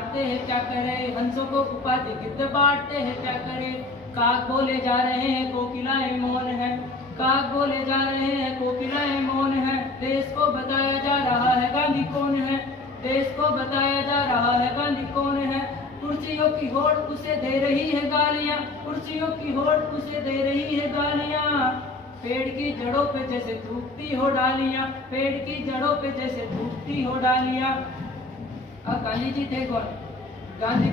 हारते हैं क्या करे, हंसों को उपाधि गिद्ध बांटते हैं क्या करे। काग बोले जा रहे हैं कोकिलाएं मौन है, काग बोले जा रहे हैं कोकिलाएं मौन है। देश को बताया जा रहा है गांधी कौन है, देश को बताया जा रहा है गांधी कौन है। कुर्सियों की होड़ उसे दे रही है गालियां, कुर्सियों की होड़ उसे दे रही है गालियां। पेड़ की जड़ों पे जैसे धूपती हो डालियां, पेड़ की जड़ों पे जैसे धूपती हो डालियां। गांधी जी थे कौन? गांधी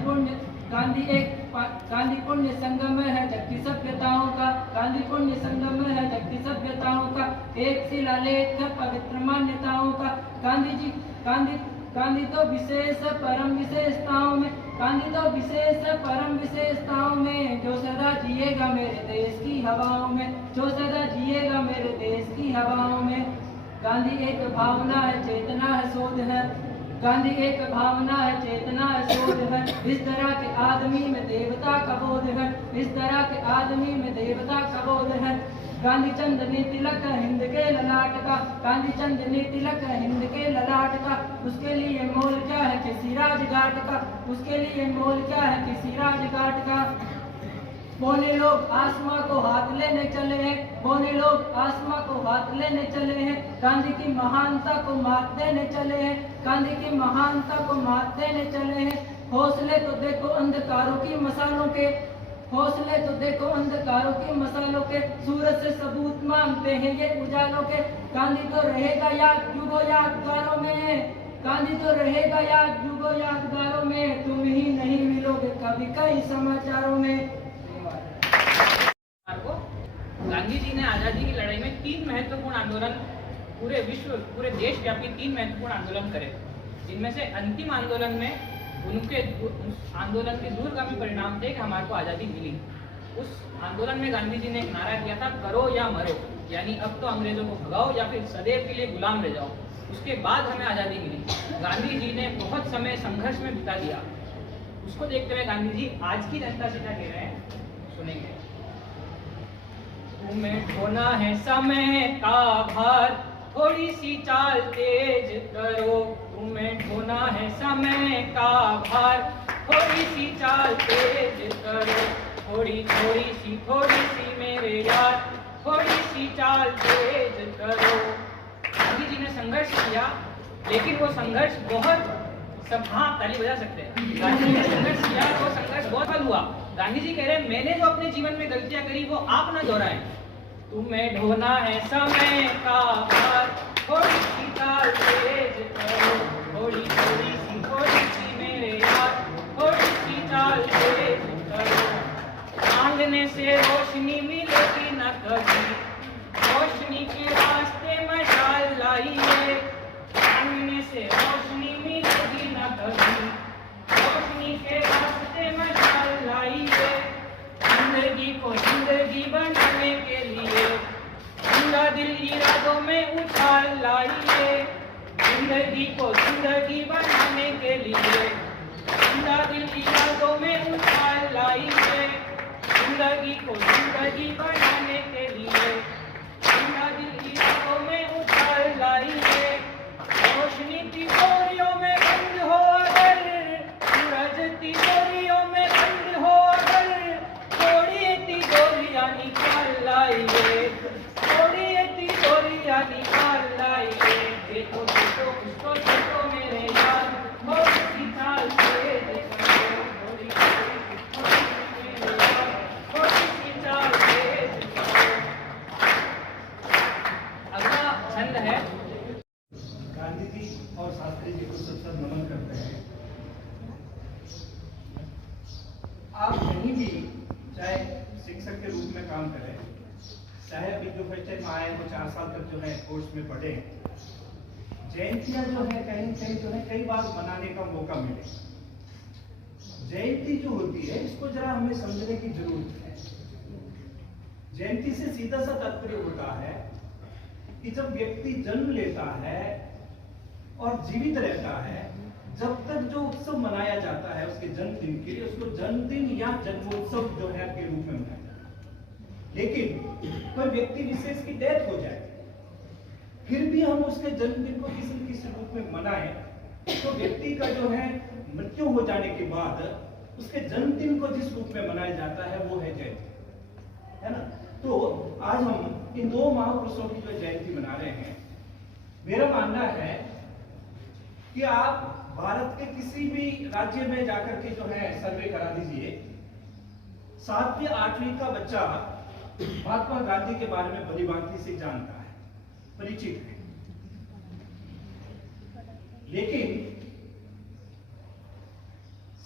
पुण्य संगम है जगती सभ्यताओं का, गांधी पुण्य संगम है जगती सभ्यताओं का। एक शिलालेख पवित्र मान्यताओं का। गांधी तो विशेष परम विशेषताओं में, गांधी तो विशेष परम विशेषताओं में। जो सदा जिएगा मेरे देश की हवाओं में, जो सदा जिएगा मेरे देश की हवाओं में। गांधी एक भावना है, चेतना है, शोध है। गांधी एक भावना है, चेतना है, शोध है। इस तरह के आदमी में देवता का बोध है, इस तरह के आदमी में देवता का बोध है। गांधी चंद ने तिलक हिंद के ललाट का, गांधी चंद ने तिलक हिंद के ललाट का। उसके लिए मोल क्या है किसी राजघाट का, उसके लिए मोल क्या है किसी राजघाट का। बोने लोग आसमां को हाथ लेने चले हैं, बोने लोग आसमां को हाथ लेने चले हैं। गांधी की महानता को मात देने चले हैं, गांधी की महानता को मात देने चले हैं। हौसले तो देखो अंधकारों की मसालों के, हौसले तो देखो अंधकारों की मसालों के। सूरज से सबूत मांगते हैं ये उजालों के। गांधी तो रहेगा याद युगों यादगारों में, गांधी तो रहेगा याद युगों यादगारों में। तुम ही नहीं मिलोगे कभी कई समाचारों में। गांधी जी ने आजादी की लड़ाई में 3 महत्वपूर्ण आंदोलन, पूरे विश्व पूरे देशव्यापी 3 महत्वपूर्ण आंदोलन करे, जिनमें से अंतिम आंदोलन में उनके आंदोलन के दूरगामी परिणाम थे कि हमारे को आज़ादी मिली। उस आंदोलन में गांधी जी ने एक नारा किया था, करो या मरो, यानी अब तो अंग्रेजों को भगाओ या फिर सदैव के लिए गुलाम रह जाओ। उसके बाद हमें आज़ादी मिली। गांधी जी ने बहुत समय संघर्ष में बिता दिया। उसको देखते हुए गांधी जी आज की जनता से क्या कह रहे हैं सुनेंगे। तुम्हें ढोना है समय का भार, थोड़ी सी चाल तेज करो। तुम्हें ढोना है समय का भार, थोड़ी सी चाल तेज करो। थोड़ी सी मेरे यार, थोड़ी सी चाल तेज करो। गांधी जी ने संघर्ष किया, लेकिन वो संघर्ष हाँ ताली बजा सकते हैं। गांधी जी ने संघर्ष किया, वो संघर्ष बहुत फल हुआ। गांधी जी कह रहे हैं मैंने जो अपने जीवन में गलतियां करी वो आप ना दोहराएं। तुम्हें ढोना है समय का भार, थोड़ी सी चाल तेज करो। थोड़ी सी मेरे यार, थोड़ी सी चाल तेज करो। मांगने से रोशनी मिलेगी न कभी, रोशनी के रास्ते मशाल लाइए। मांगने से रोशनी मिलेगी न कभी, रोशनी के रास्ते मशाल लाइए। जिंदगी को जिंदगी बनाने के लिए जिंदा दिल इरादों में उछाल लाइए। जिंदगी को जिंदगी बनाने के लिए जिंदा दिल इरादों में उछाल लाइए। जिंदगी को जिंदगी बनाने के लिए जिंदा दिल इरादों में उछाल लाइए। रोशनी तिजोरियों में बंद हो अगर, सूरज तिजोरियों में बंद हो अगर, थोड़ी तिजोरियां निकाल लाइए। थोड़ी तिजोरियां निकाल लाइए। देखो देखो उसको देखो मेरे यार, थोड़ी सी चाल तेज करो। थोड़ी सी मेरे यार, थोड़ी सी चाल तेज करो। अगला छंद है। गांधी जी और शास्त्री जी को सब नमन करते हैं। आप कहीं भी चाहे शिक्षक के रूप में काम करें, चाहे अभी जो फर्स्ट टाइम आए वो 4 साल तक जो है कोर्स में पढ़े, जयंतियां जो है कहीं कहीं जो है कई बार मनाने का मौका मिले। जयंती जो होती है इसको जरा हमें समझने की जरूरत है। जयंती से सीधा सा तात्पर्य होता है कि जब व्यक्ति जन्म लेता है और जीवित रहता है, जब तक जो उत्सव मनाया जाता है उसके जन्मदिन के लिए, उसको जन्मदिन या जन्मोत्सव जो है के रूप में मनाया जाता है। लेकिन कोई व्यक्ति विशेष की डेथ हो जाए, फिर भी हम उसके जन्मदिन को किसी न किसी रूप में मनाएं, तो व्यक्ति का जो है मृत्यु हो जाने के बाद उसके जन्मदिन को जिस रूप में मनाया जाता है वो है जयंती, है ना। तो आज हम इन दो महापुरुषों की जो जयंती मना रहे हैं, मेरा मानना है कि आप भारत के किसी भी राज्य में जाकर के जो है सर्वे करा दीजिए, 7वीं 8वीं का बच्चा महात्मा गांधी के बारे में भली भांति से जानता है, परिचित है। लेकिन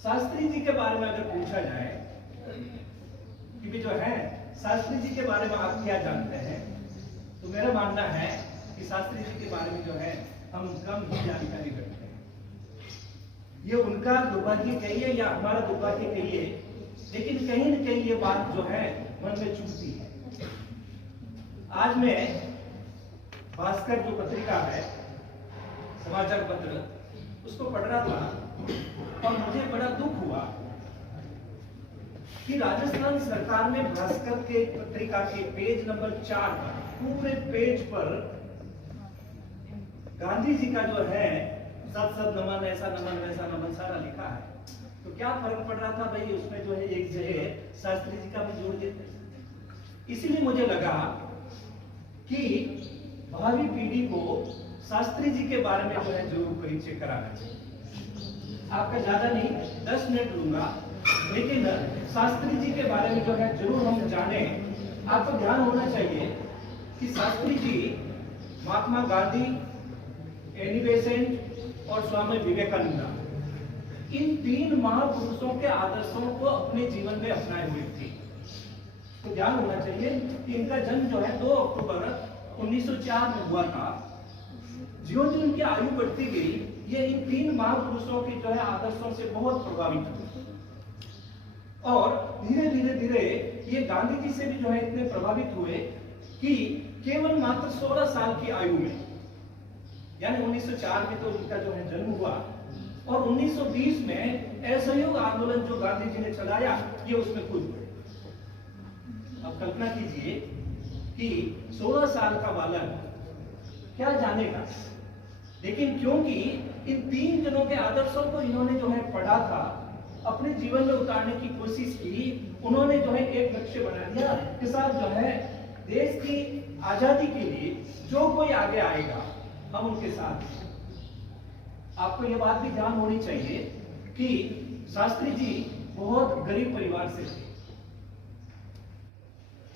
शास्त्री जी के बारे में अगर पूछा जाए कि भी जो है शास्त्री जी के बारे में आप क्या जानते हैं, तो मेरा मानना है कि शास्त्री जी के बारे में जो है हम कम ही जानकारी रखते हैं। ये उनका दुर्भाग्य कहिए या हमारा दुर्भाग्य कहिए, लेकिन कहीं न कहीं ये बात जो है मन में चुभती है। आज मैं भास्कर जो पत्रिका है, समाचार पत्र, उसको पढ़ रहा था और मुझे बड़ा दुख हुआ कि राजस्थान सरकार ने भास्कर के पत्रिका के पेज नंबर 4 पर, पूरे पेज पर गांधी जी का जो है सत सत नमन, ऐसा नमन वैसा नमन सारा लिखा है। तो क्या फर्क पड़ रहा था भाई, उसमें जो है एक जगह शास्त्री जी का भी जोड़ देते। इसीलिए मुझे लगा कि भावी पीढ़ी को शास्त्री जी के बारे में जो है जरूर परिचय कराना चाहिए। आपका ज्यादा नहीं 10 मिनट लूंगा, लेकिन शास्त्री जी के बारे में जो है जरूर हम जाने। आपको ध्यान होना चाहिए कि शास्त्री जी महात्मा गांधी, एनी बेसेंट और स्वामी विवेकानंद, इन 3 महापुरुषों के आदर्शों को अपने जीवन में अपनाए हुए थे। तो ध्यान होना चाहिए कि इनका जन्म जो है 2 अक्टूबर 1904 में हुआ था। ज्यों ज्यों उनकी आयु बढ़ती गई, ये इन 3 महापुरुषों की जो है आदर्शों से बहुत प्रभावित हुए और धीरे धीरे धीरे ये गांधी जी से भी जो है इतने प्रभावित हुए कि केवल मात्र 16 साल की आयु में, यानी 1904 में तो उनका जो है जन्म हुआ और 1920 में असहयोग आंदोलन जो गांधी जी ने चलाया, ये उसमें कूद गए। अब कल्पना कीजिए कि 16 साल का बालक क्या जानेगा, लेकिन क्योंकि इन 3 जनों के आदर्शों को इन्होंने जो है पढ़ा था, अपने जीवन में उतारने की कोशिश की, उन्होंने जो है एक लक्ष्य बना दिया कि साहब जो है देश की आजादी के लिए जो कोई आगे आएगा हम उनके साथ हैं। आपको यह बात भी ध्यान होनी चाहिए कि शास्त्री जी बहुत गरीब परिवार से थे।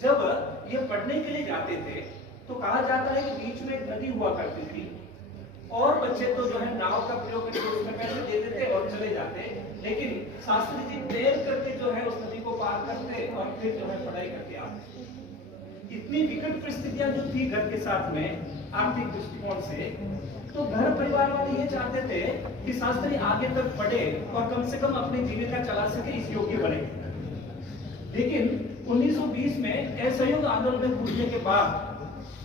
जब ये पढ़ने के लिए जाते थे तो कहा जाता है कि बीच में एक नदी हुआ करती थी और बच्चे तो जो है नाव का प्रयोग करके उसमें पैसे दे देते और चले जाते, लेकिन शास्त्री जी तैर करके जो है उस नदी को पार करते और फिर जो है पढ़ाई करके आते। इतनी विकट परिस्थितियां जो थी घर के साथ में आर्थिक दृष्टिकोण से, तो घर परिवार वाले ये चाहते थे कि शास्त्री आगे तक पढ़े और कम से कम अपनी जीविका चला सके, इस योग्य बने। लेकिन 1920 में असहयोग आंदोलन में कूदने के बाद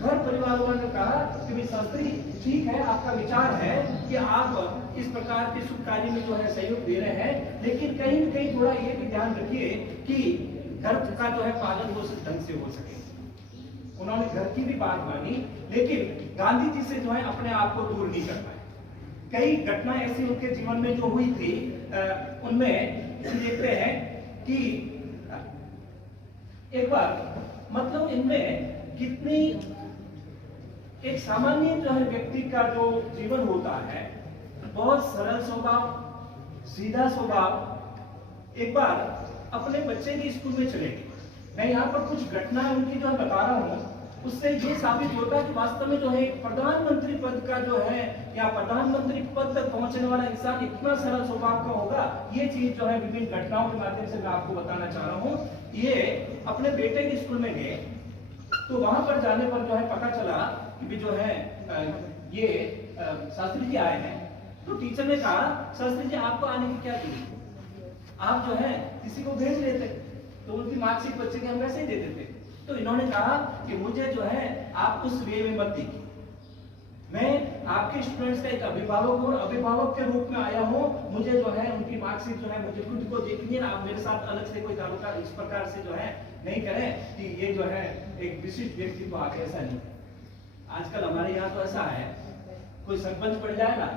घर परिवार वालों ने कहा कि भाई शास्त्री ठीक है, आपका विचार है कि आप इस प्रकार के शुभ कार्य में जो है सहयोग दे रहे हैं, लेकिन कहीं न कहीं थोड़ा ये भी ध्यान रखिए कि घर का जो है पालन वो ढंग से हो सके। उन्होंने घर की भी बात मानी, लेकिन गांधी जी से जो है अपने आप को दूर नहीं कर पाए। कई घटना ऐसी उनके जीवन में जो हुई थी, उनमें देखते हैं कि एक बार मतलब इनमें कितनी एक सामान्य जो है व्यक्ति का जो जीवन होता है, बहुत सरल स्वभाव, सीधा स्वभाव। एक बार अपने बच्चे की स्कूल में चले गए। मैं यहाँ पर कुछ घटनाएं उनकी जो बता रहा हूँ, उससे ये साबित होता है कि वास्तव में जो है प्रधानमंत्री पद का जो है या प्रधानमंत्री पद तक पहुंचने वाला इंसान इतना सरल स्वभाव का होगा। ये चीज जो है विभिन्न घटनाओं के माध्यम से मैं आपको बताना चाह रहा हूँ। ये अपने बेटे के स्कूल में गए तो वहां पर जाने पर जो है पता चला कि भी जो है ये शास्त्री जी आए हैं। तो टीचर ने कहा, शास्त्री जी आपको आने की क्या जरूरत, आप जो है किसी को भेज लेते। तो उनकी मार्कशीट बच्चे के हम वैसे ही दे देते। तो इन्होंने कहा कि मुझे जो है आप उस वे में मत देखिए, मैं आपके स्टूडेंट्स का एक अभिभावक हूँ, अभिभावक के रूप में आया हूँ। मुझे जो है उनकी मार्कशीट जो है मुझे खुद को देखनी है, आप मेरे साथ अलग से कोई ताल्लुका इस प्रकार से जो है नहीं करें कि ये जो है एक विशिष्ट व्यक्ति को आगे, ऐसा नहीं। आजकल हमारे यहाँ तो ऐसा है कोई सरपंच पड़ जाए ना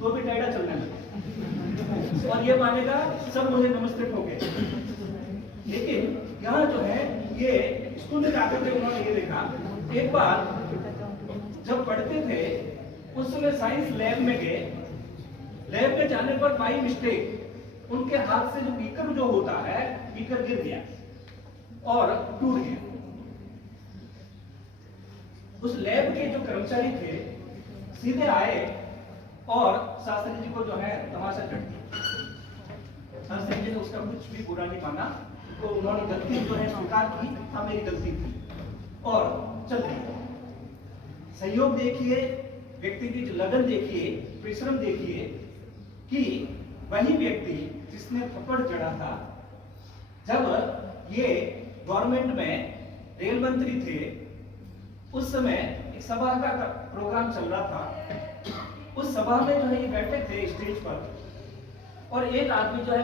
तो भी टेढ़ा चलने लगे और ये मानेगा सब मुझे नमस्ते ठोके। लेकिन यहाँ जो है ये स्कूल में जाते थे, उन्होंने ये देखा एक बार जब पढ़ते थे उस समय साइंस लैब में गए, लैब में जाने पर बाई मिस्टेक उनके हाथ से जो बीकर जो होता है, बीकर गिर गया और टूट गया। उस लैब के जो कर्मचारी थे सीधे आए और शास्त्री जी को जो है तमाशा चढ़ दिया। शास्त्री जी ने उसका कुछ भी बुरा नहीं माना, तो उन्होंने गलती जो है स्वीकार की, हाँ मेरी गलती थी और चल दिया। सहयोग देखिए, व्यक्ति की जो लगन देखिए, परिश्रम देखिए कि वही व्यक्ति जिसने थप्पड़ चढ़ा था, जब ये गवर्नमेंट में रेल मंत्री थे उस समय एक सभा का प्रोग्राम चल रहा था। उस सभा में जो है ये बैठे थे स्टेज पर और एक आदमी जो है